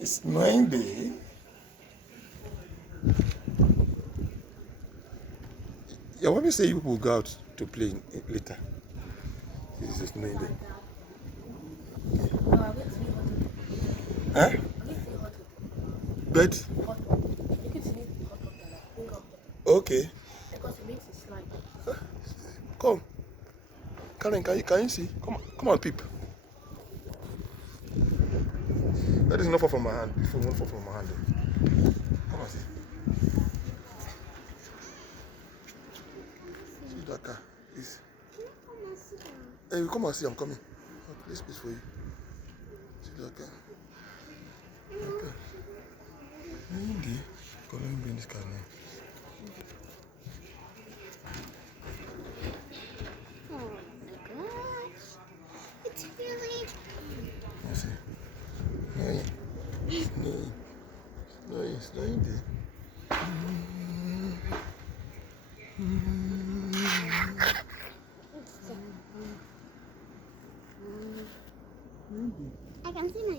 It's 9 day. Yeah, what we say you will go out to play later. This is 9 day. No, I'm going to need hot water. Huh? I'm going to need hot water. Bed? Hot water. Make it need hot water, like bring up water. Okay. Because it makes it slide. Come. Karen, can you see? Come on, peep. That is not fall from my hand. If it won't fall from my hand. Come and see. See that car? Is. Hey, come and see. I'm coming. I'll play space for you. See that car? Okay. Indy, come let me bring this car now. Oh my gosh. It's really. Let's see. No, it's not Indy. I can see my.